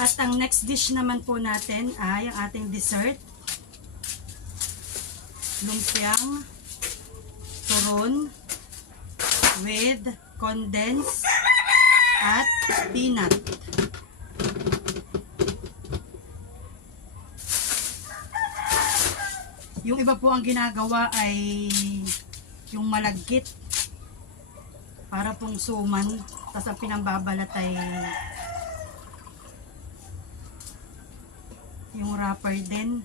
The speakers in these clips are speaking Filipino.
At ang next dish naman po natin ay ang ating dessert. Lumpiang turon with condensed at peanut. Yung iba po ang ginagawa ay yung malagkit para pong suman, tapos ang pinambabalat ay yung wrapper din.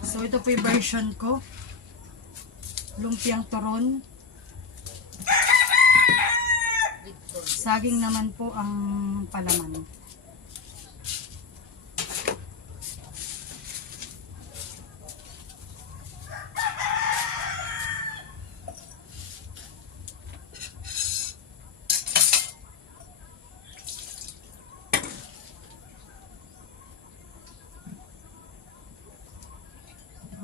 So ito po yung version ko, lumpiang turon. Saging naman po ang palaman.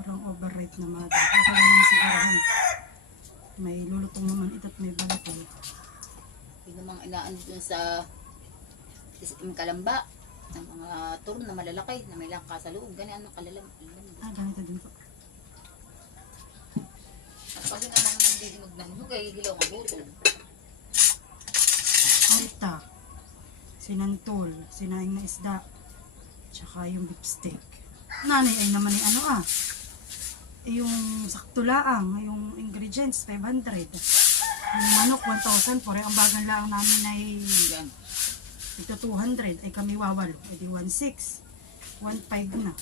Parang overripe na mga dito. Ako lang naman sigurahan. May lulutong naman ito at may balatay. Yung namang inaan dun sa kalamba ng mga turon na malalaki na may langka sa loob. Ganyan ang kalalam. Ganito din po. At pag yun ang nandidinog ng hugay, hilaw ang butol. Alta, sinantol, sinaing na isda, tsaka yung beef steak. Nanay ay naman yung ano yung sakto laang, yung ingredients, 500. Yung manok, 1,000. Pore, ang bagal lang namin ay Yan. ito 200. Ay kami wawalo. Ay di 1,600. 1,500 na.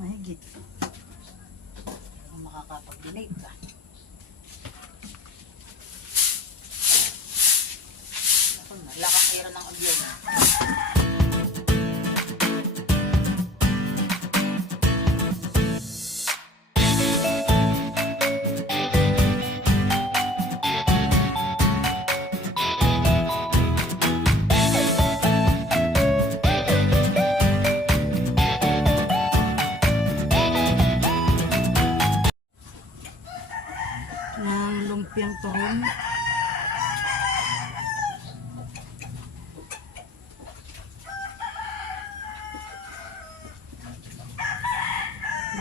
Mahigit. Ang makakapag-delay ka. Ako, malakang era ng agyan. Ng lumpiang turon.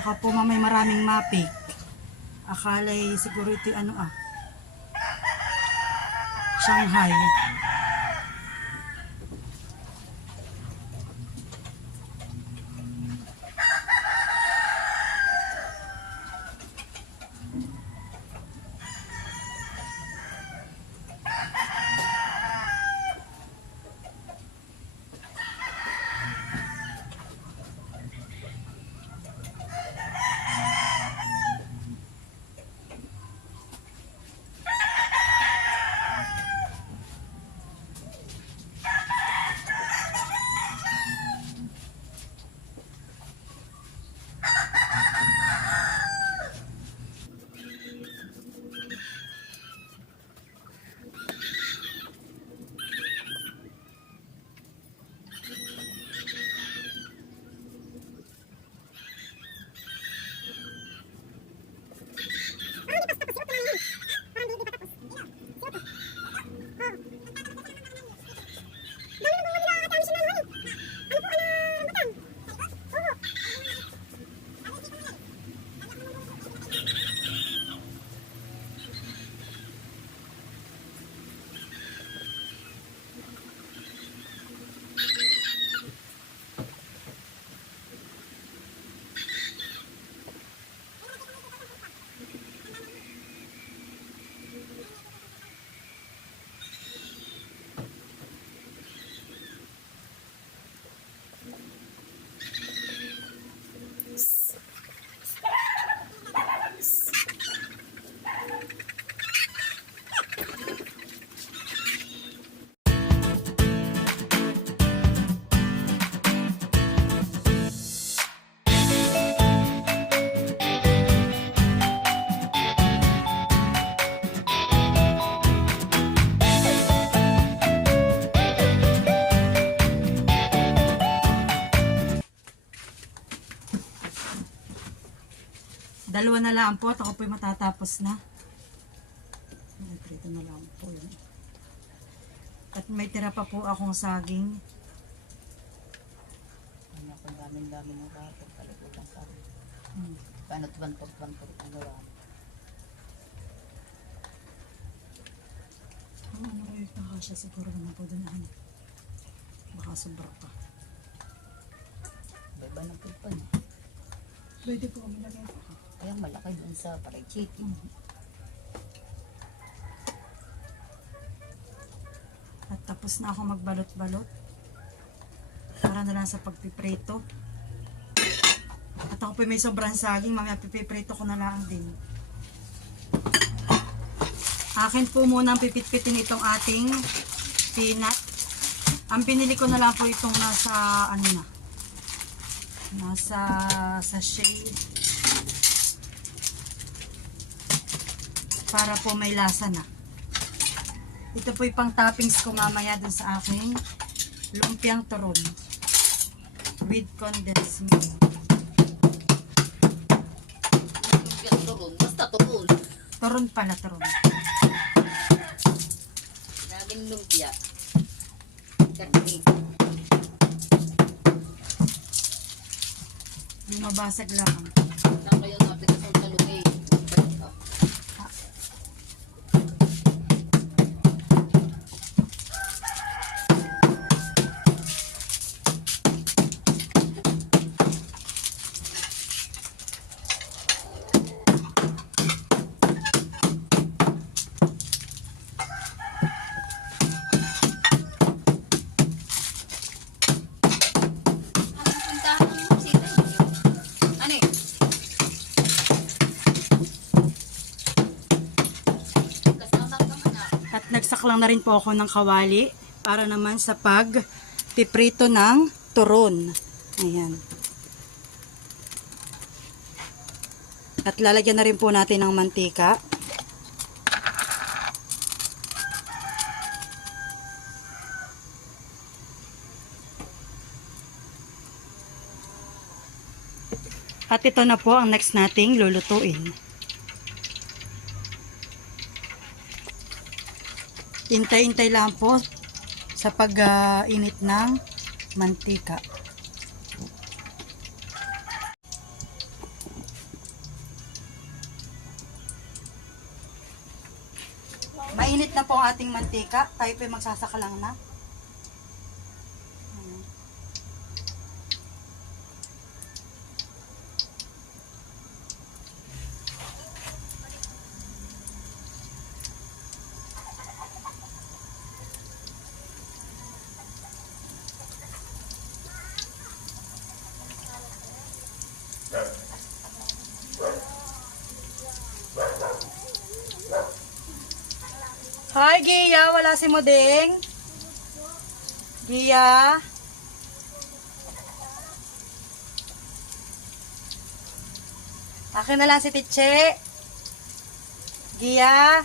Baka po mamay maraming mapik. Akala'y siguro ito ano Shanghai. Dalawa na lang po at ako po'y matatapos na. Ito na lang po yun. At may tira pa po akong saging. Lamin-lamin ng rapid. Kalikulang sa akin. Hmm. Panot bantot-bantot ang gawa. Ang ano kayo nakasya siguro na po doon ano. Baka sobra pa. Iba ng pulpan. Pwede po kami lagay pa. Kaya malaki dun sa parang chicken. At tapos na ako magbalot-balot. Para na lang sa pagpiprito. At ako po may sobrang saging. Mamaya pipiprito ko na lang din. Akin po muna ang pipit-pitin itong ating peanut. Ang pinili ko na lang po itong nasa ano na. Nasa sachet. Para po may lasa na. Ito po yung pang toppings ko mamaya dun sa aking lumpiang turon with condensed milk. Lumpia turon. Basta turon. Turon pala, turon. Laging lumpia. Karni. Lumabasag lang. Saan kayo napitas ng talong eh? At nagsaklang na rin po ako ng kawali para naman sa pagpiprito ng turon. Ayan. At lalagyan na rin po natin ng mantika. At ito na po ang next nating lulutuin. Hintay-hintay lang po sa pag-init ng mantika. Mainit na po ang ating mantika. Tayo po magsasakalang na. Hi, Gia. Wala si Modeng. Gia. Akin na lang si Tiche. Gia.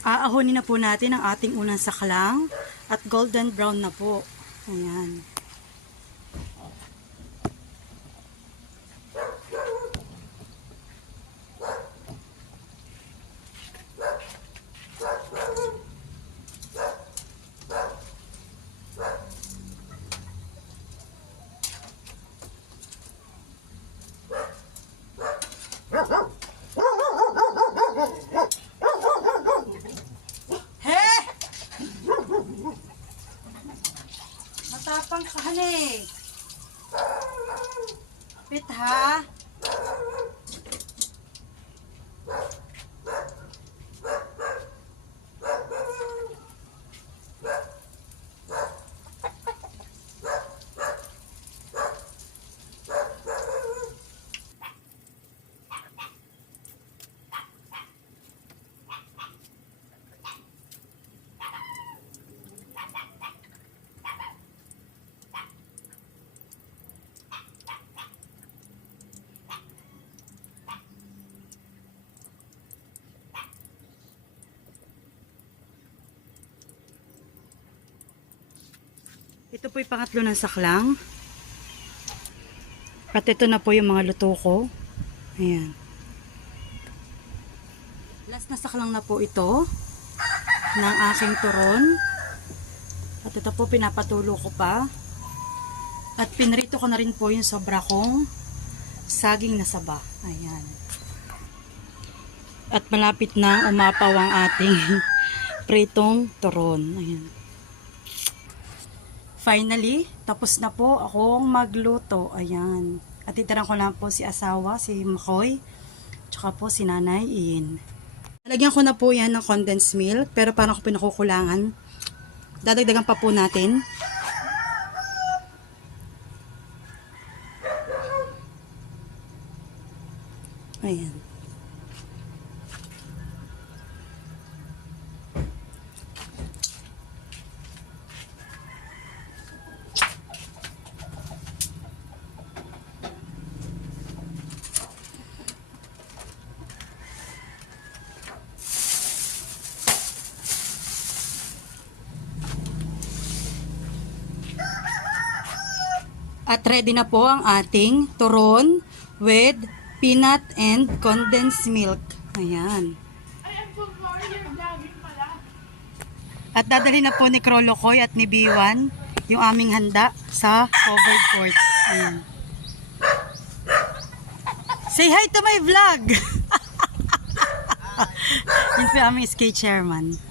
Aahonin na po natin ang ating unang saklang at golden brown na po. Ayan. Matapang ka, hali. Pit, ha? Ito po yung pangatlo ng saklang. At ito na po yung mga luto ko. Ayan. Last na saklang na po ito ng aking turon. At ito po pinapatulo ko pa. At pinrito ko na rin po yung sobra kong saging na saba. Ayan. At malapit na umapaw ang ating pritong turon. Ayan. Finally, tapos na po akong magluto. Ayan. At titiran ko lang po si asawa, si Makoy, tsaka po si Nanay In. Nalagyan ko na po yan ng condensed milk, pero parang ko pinakukulangan. Dadagdagan pa po natin. Ayan. At ready na po ang ating turon with peanut and condensed milk. Ayan. At dadali na po ni Krolokoy at ni B1 yung aming handa sa covered court. Ayan. Say hi to my vlog! Yun po yung aming SK chairman.